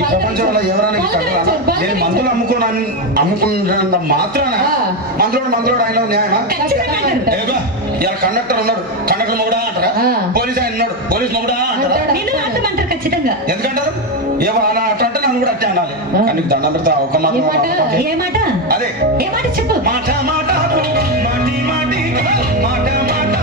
ఈ ప్రపంచంలో ఎవరైనా నేను మందులు అమ్ముకున్నంత మాత్రాన మందులోడు ఆయన న్యాయమా? ఏదో ఇలా కండక్టర్ ఉన్నాడు, కండక్టర్ మొగుడా అంటారా? పోలీస్ ఆయన ఉన్నాడు, పోలీస్ మొగుడా అంటారా? ఎందుకంటారు? ఏమో అలా అంటే నన్ను కూడా అట్టే అనాలి. కానీ దండం పెడతా ఒక మాత్రం అదే చెప్పు. మాట మాట మాటి మాటి మాట మాట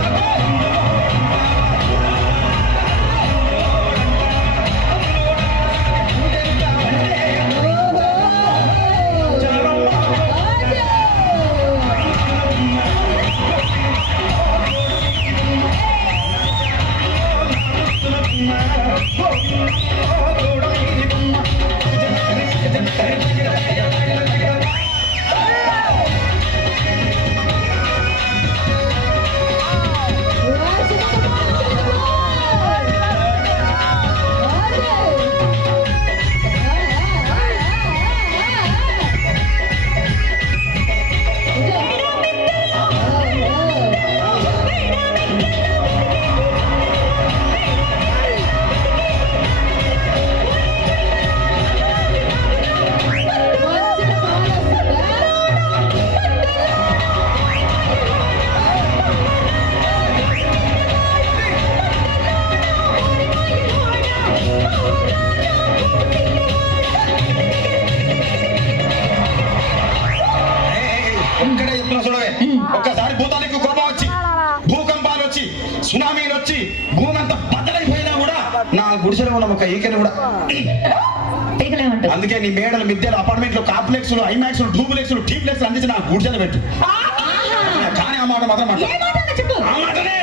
ఒక్కసారి భూతానికి కోపం వచ్చి భూకంపాలు వచ్చి సునామీలు వచ్చి భూమి అంతా బద్దలైపోయినా కూడా నా గుడిసెలో ఉన్న ఒక ఈకని కూడా అందుకే నీ మేడలు మిద్దెలు అపార్ట్మెంట్లు కాంప్లెక్స్లు ఐమాక్స్లు డూప్లెక్స్లు టీప్లెక్స్లు అందించి నా గుడిసెలు పెట్టు. కానీ ఆ మాట మాత్రం ఆ మాటనే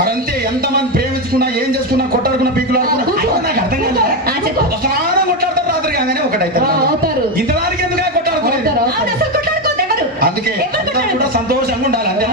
మరంతే. ఎంతమంది ప్రేమించుకున్నా ఏం చేసుకున్నా కొట్టాడుకున్నా పీకులు ఆడుకున్నా నాకు అర్థం కాదు. ఒకసారి కొట్టాడతారు రాత్రి కాగానే ఒకటైతారు. ఇంతదానికి ఎందుకు కొట్టాడుకోలేదు? అందుకే కూడా సంతోషంగా ఉండాలి. అంతే